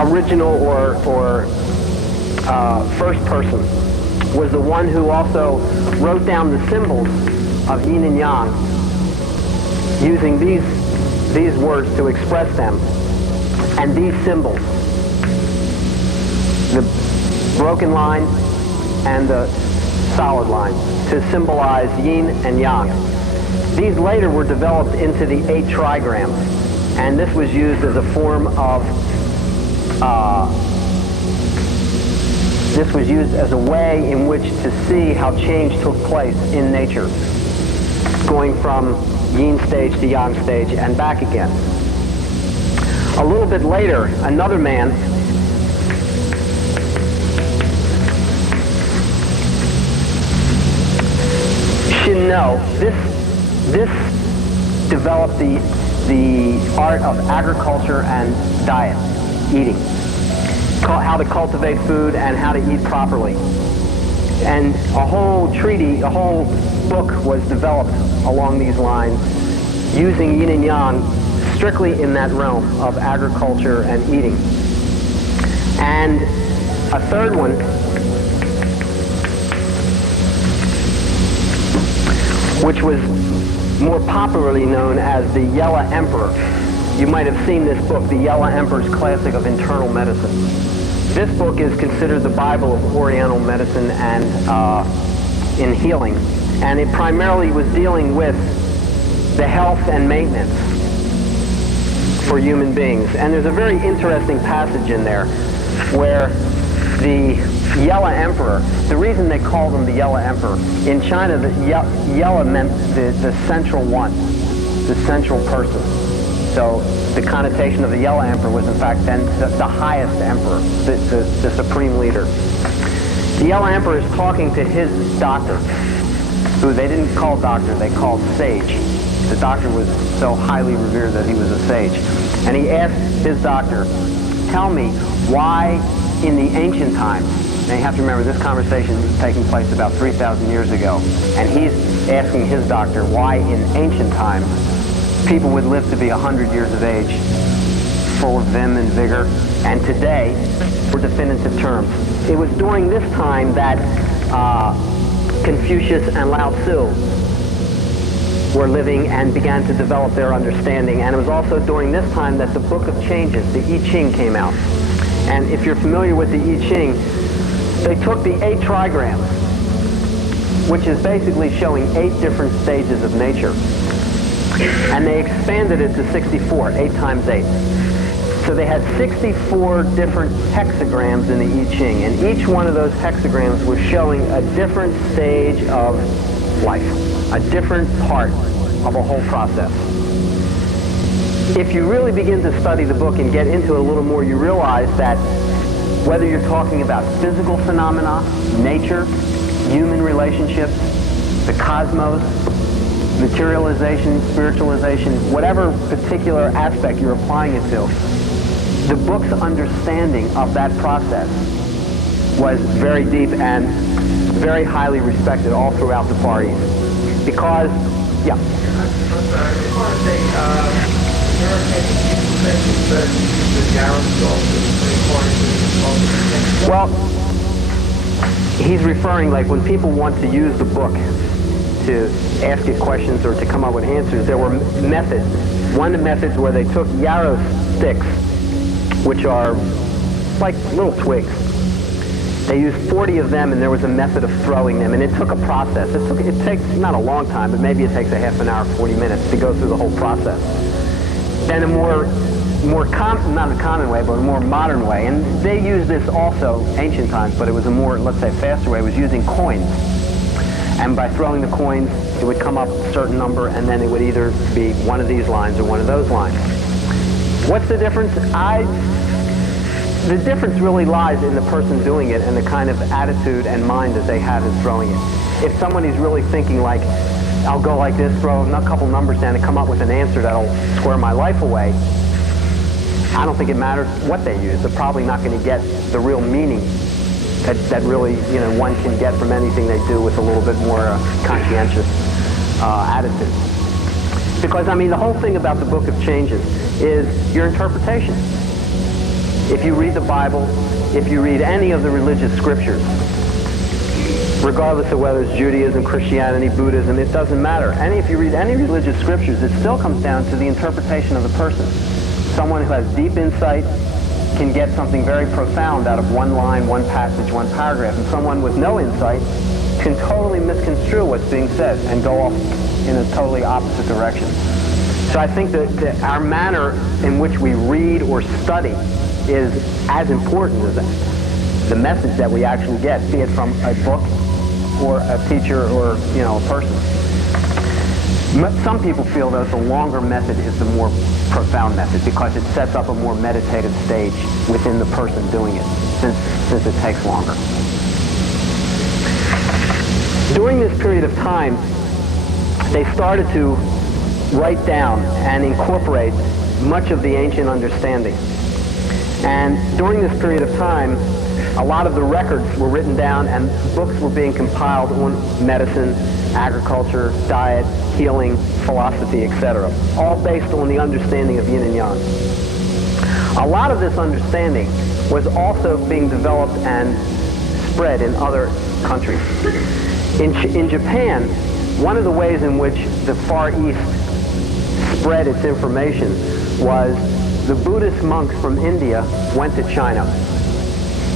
original or first person was the one who also wrote down the symbols of yin and yang, using these words to express them, and these symbols, the broken line and the solid line, to symbolize yin and yang. These later were developed into the 8 trigrams, and this was used as a form of this was used as a way in which to see how change took place in nature, going from yin stage to yang stage and back again. A little bit later, another man, Shinno, this developed the art of agriculture and diet, eating, how to cultivate food and how to eat properly. And a whole treaty, a whole book was developed along these lines, using yin and yang strictly in that realm of agriculture and eating. And a third one, which was more popularly known as the Yellow Emperor. You might have seen this book, The Yellow Emperor's Classic of Internal Medicine. This book is considered the Bible of Oriental medicine and in healing. And it primarily was dealing with the health and maintenance for human beings. And there's a very interesting passage in there where the Yellow Emperor, the reason they called him the Yellow Emperor, in China the yellow meant the central one, the central person. So the connotation of the Yellow Emperor was in fact then the highest emperor, the supreme leader. The Yellow Emperor is talking to his doctor, who they didn't call doctor, they called sage. The doctor was so highly revered that he was a sage. And he asked his doctor, tell me why in the ancient times, now you have to remember this conversation was taking place about 3,000 years ago, and he's asking his doctor why in ancient times people would live to be 100 years of age, full of vim and vigor, and today, for definitive terms. It was during this time that Confucius and Lao Tzu were living and began to develop their understanding, and it was also during this time that the Book of Changes, the I Ching, came out. And if you're familiar with the I Ching, they took the 8 trigrams, which is basically showing 8 different stages of nature, and they expanded it to 64, 8 times 8. So they had 64 different hexagrams in the I Ching, and each one of those hexagrams was showing a different stage of life, a different part of a whole process. If you really begin to study the book and get into it a little more, you realize that whether you're talking about physical phenomena, nature, human relationships, the cosmos, materialization, spiritualization, whatever particular aspect you're applying it to, the book's understanding of that process was very deep and very highly respected all throughout the Far East. Because, yeah. Well, he's referring, like, when people want to use the book to ask it questions or to come up with answers, there were methods. One of the methods where they took yarrow sticks, which are like little twigs. They used 40 of them, and there was a method of throwing them, and it took a process. It takes not a long time, but maybe it takes a half an hour, 40 minutes to go through the whole process. Then a not a common way, but a more modern way, and they used this also ancient times, but it was a more, let's say, faster way, was using coins. And by throwing the coins, it would come up a certain number, and then it would either be one of these lines or one of those lines. What's the difference? The difference really lies in the person doing it and the kind of attitude and mind that they have in throwing it. If someone is really thinking like, I'll go like this, throw a couple numbers down and come up with an answer that'll square my life away, I don't think it matters what they use. They're probably not going to get the real meaning that really, one can get from anything they do with a little bit more conscientious attitude. Because, the whole thing about the Book of Changes is your interpretation. If you read the Bible, if you read any of the religious scriptures, regardless of whether it's Judaism, Christianity, Buddhism, it doesn't matter. If you read any religious scriptures, it still comes down to the interpretation of the person. Someone who has deep insight can get something very profound out of one line, one passage, one paragraph, and someone with no insight can totally misconstrue what's being said and go off in a totally opposite direction. So I think that our manner in which we read or study is as important as that. The message that we actually get, be it from a book or a teacher or, a person. Some people feel that the longer method is the more profound method because it sets up a more meditative stage within the person doing it, since it takes longer. During this period of time, they started to write down and incorporate much of the ancient understanding. And during this period of time, a lot of the records were written down and books were being compiled on medicine, agriculture, diet, healing, philosophy, etc., all based on the understanding of yin and yang. A lot of this understanding was also being developed and spread in other countries. In Japan, one of the ways in which the Far East spread its information was the Buddhist monks from India went to China.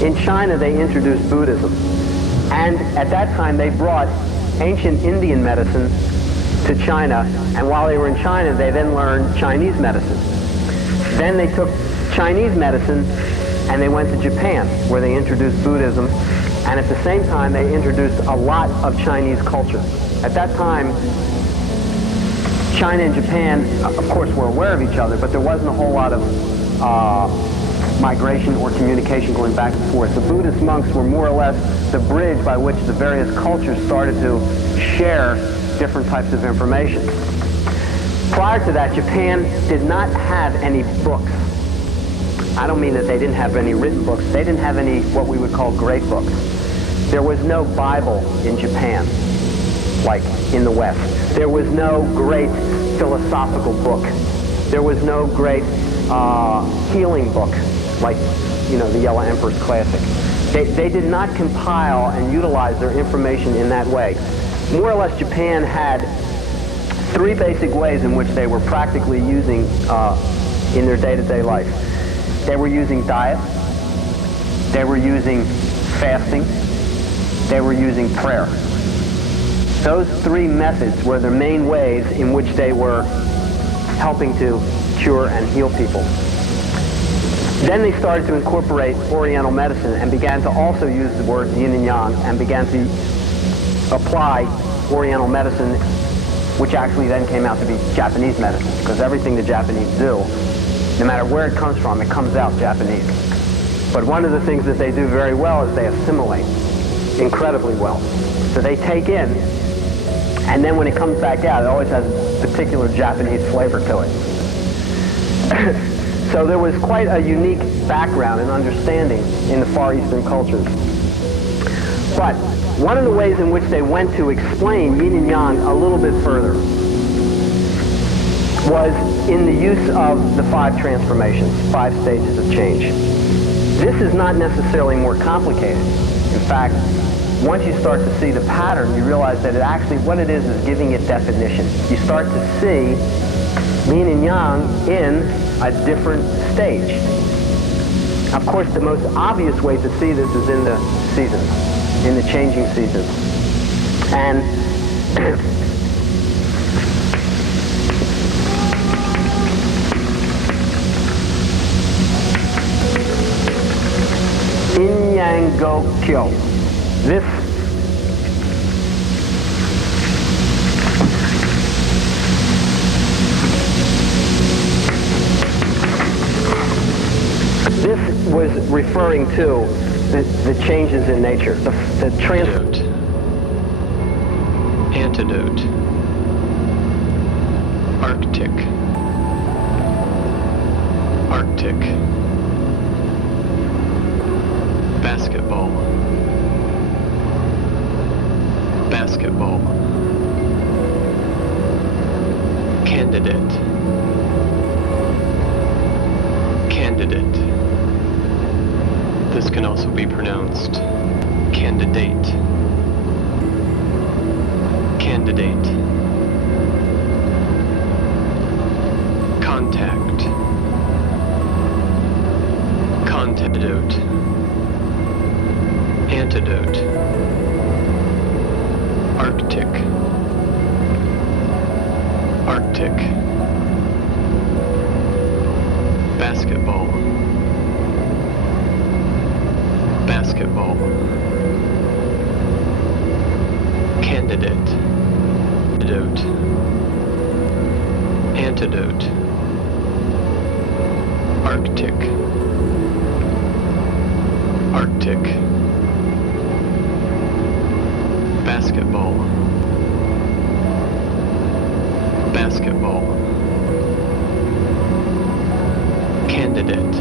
In China, they introduced Buddhism. And at that time, they brought ancient Indian medicine to China. And while they were in China, they then learned Chinese medicine. Then they took Chinese medicine and they went to Japan, where they introduced Buddhism. And at the same time, they introduced a lot of Chinese culture. At that time, China and Japan, of course, were aware of each other, but there wasn't a whole lot of migration or communication going back and forth. The Buddhist monks were more or less the bridge by which the various cultures started to share different types of information. Prior to that, Japan did not have any books. I don't mean that they didn't have any written books. They didn't have any what we would call great books. There was no Bible in Japan, like in the West. There was no great philosophical book. There was no great healing book, like, the Yellow Emperor's Classic. They did not compile and utilize their information in that way. More or less, Japan had three basic ways in which they were practically using in their day-to-day life. They were using diet, they were using fasting, they were using prayer. Those three methods were the main ways in which they were helping to cure and heal people. Then they started to incorporate Oriental medicine and began to also use the words yin and yang and began to apply Oriental medicine, which actually then came out to be Japanese medicine, because everything the Japanese do, no matter where it comes from, it comes out Japanese. But one of the things that they do very well is they assimilate incredibly well. So they take in, and then when it comes back out, it always has a particular Japanese flavor to it. So there was quite a unique background and understanding in the Far Eastern cultures. But one of the ways in which they went to explain yin and yang a little bit further was in the use of the 5 transformations, 5 stages of change. This is not necessarily more complicated. In fact, once you start to see the pattern, you realize that what it is giving it definition. You start to see yin and yang in a different stage. Of course, the most obvious way to see this is in the seasons, in the changing seasons. And Yin Yang Go Kyo. This was referring to the changes in nature, the Antidote. Arctic. Basketball. Candidate. This can also be pronounced candidate. Candidate. Contact. Contadote. Antidote. Arctic. Arctic. Basketball. Basketball. Candidate. Antidote. Arctic. Arctic. Basketball. Basketball. Candidate.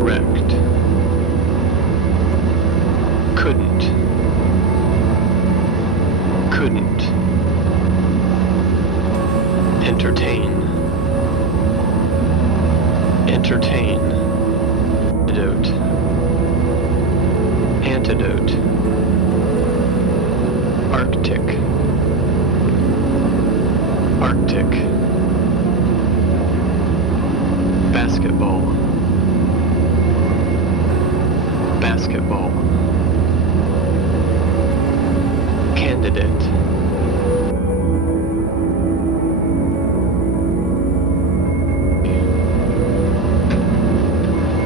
Wrecked. Couldn't. Couldn't. Entertain. Entertain. Antidote. Antidote. Arctic. Arctic. Basketball. Basketball. Candidate.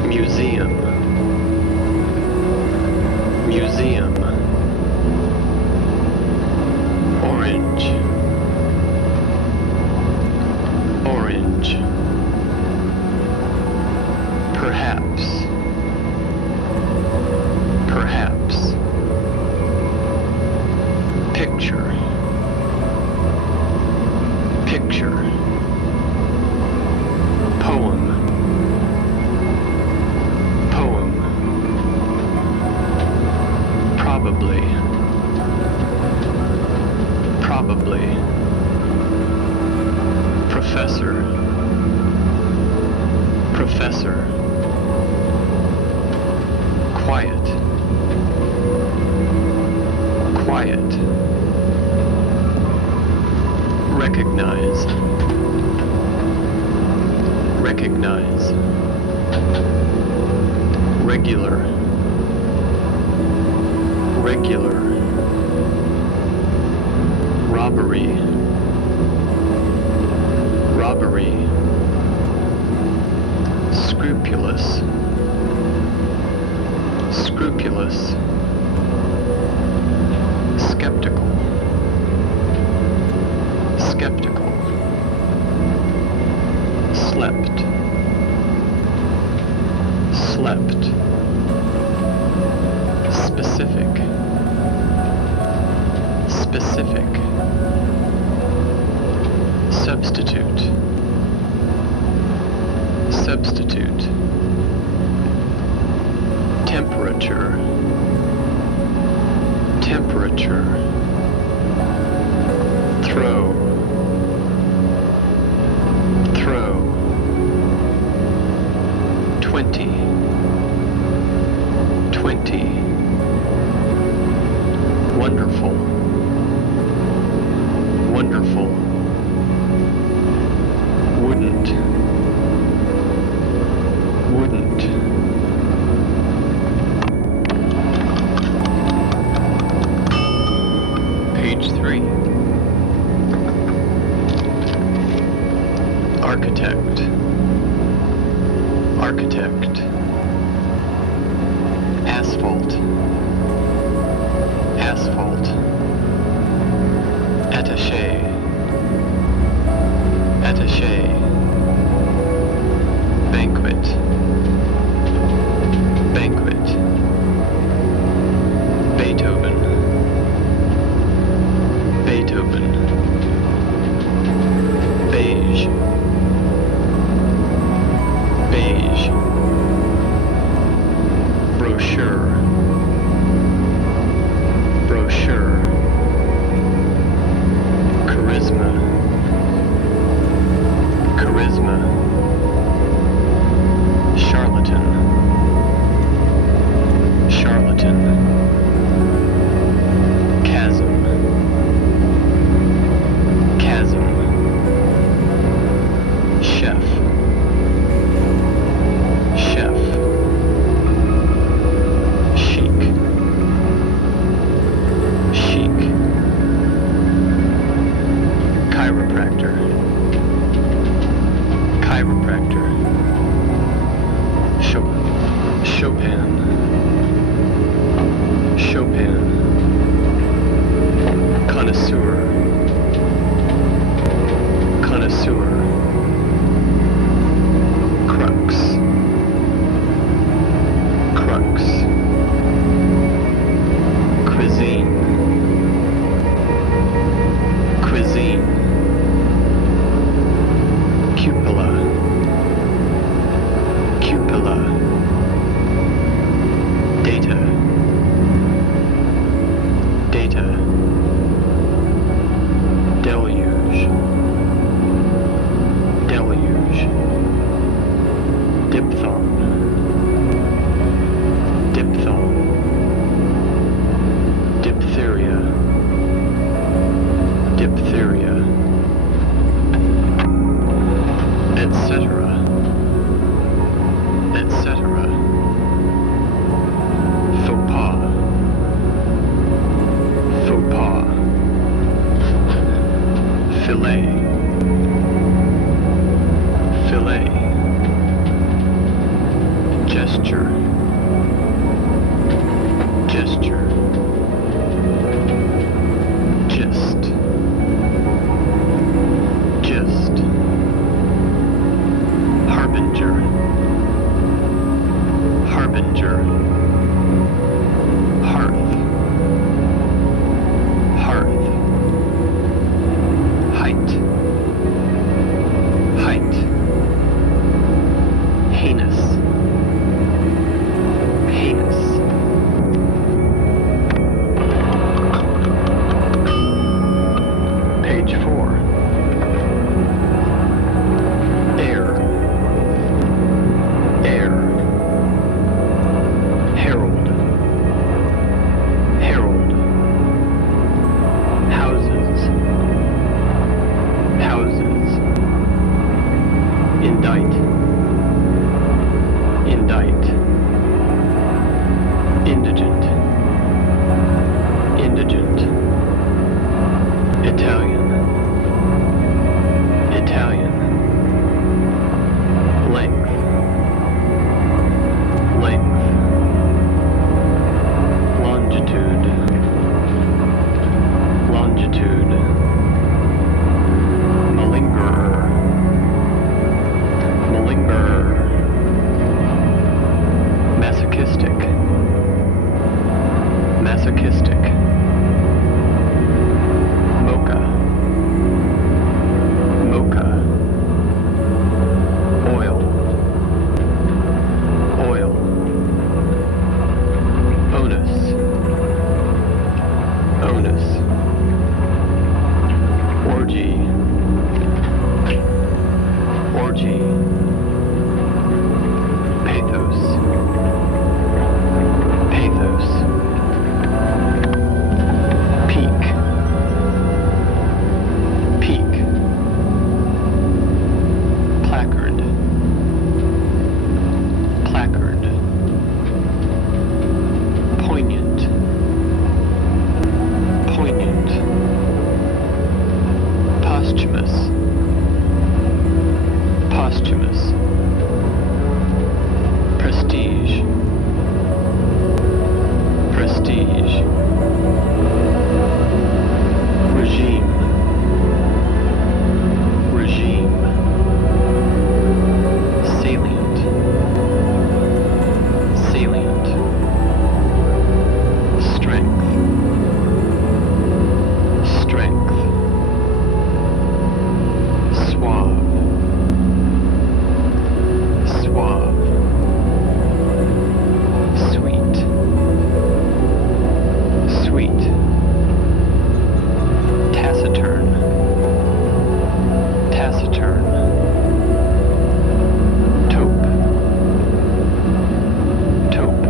Museum. Museum. Orange. Orange. Perhaps. Perhaps. Picture. Picture. Poem. Poem. Probably. Probably. Professor. Professor. Quiet. Quiet. Recognize. Recognize. Regular. Regular. Robbery. Robbery. Scrupulous. Scrupulous. Skeptical. Skeptical. Slept. Slept. Specific. Specific. Substitute. Substitute. Temperature. Temperature. Throw. Throw. 20. 20. Wonderful. Wonderful. Wouldn't. Wouldn't. Page 3. Architect. Architect. Asphalt. Asphalt. Attaché. Attaché. Banquet. Banquet. Beethoven. Beethoven. Beige. Beige. Brochure. Brochure. 'Charisma. chiropractor, Chopin, connoisseur, crux, cuisine, cupola, data, deluge, diphthong, diphtheria, etc. Faux pas, filet, gesture, gist, harbinger, hearth, height, heinous, Page 4. Air, herald, houses, indict, indigent, Italian, length, longitude, malingerer, masochistic, mocha, oil, onus, orgy, pathos, peak, placard, poignant, posthumous, prestige, regime, salient, strength, suave, sweet, taciturn, taupe,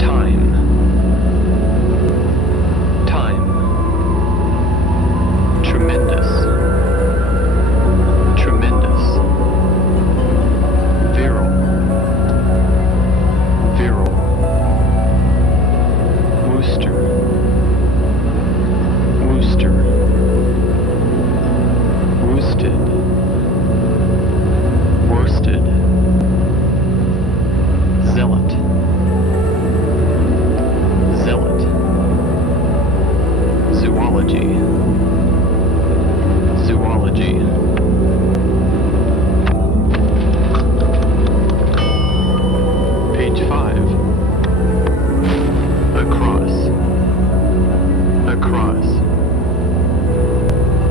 time, tremendous, virile, Worcester, Zooglogy. Page 5. Across. Across.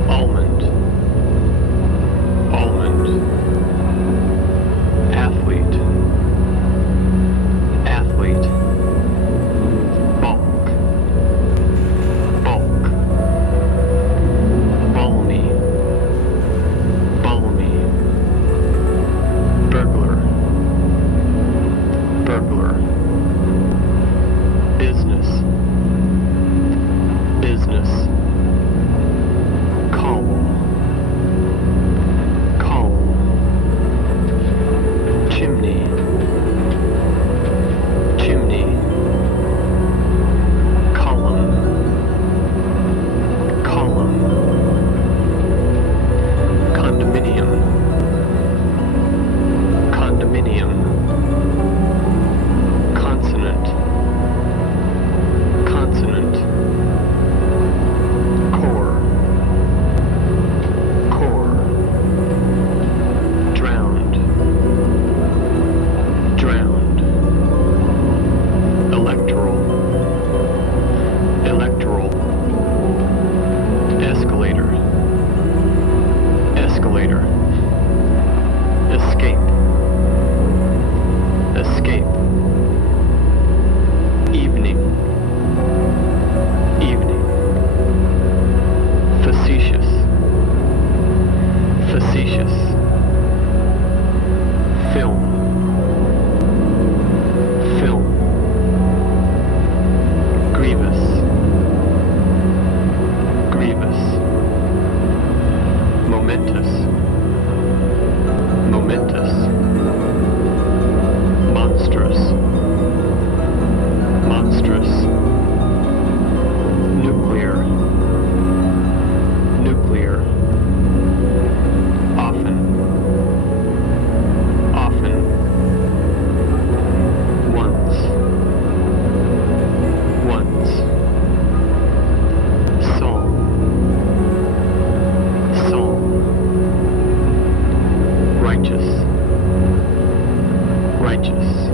Almond. Almond. Athlete. Athlete. Bulk. Bulk. Balmy. Balmy. Burglar. Burglar. Business. Business. Calm. Calm. Chimney. Chimney. Column. Column. Condominium. Condominium. Consonant. Consonant. Core. Core. Drowned. Drowned. Electoral. Electoral. Escalator. Escalator. Escape. Escape. Evening. Evening. Facetious. Facetious. Film. Film. Grievous. Grievous. Momentous. Momentous. Monstrous. Monstrous. Nuclear. Nuclear. Often. Often. Once. Once. Song. Song. Righteous. Righteous.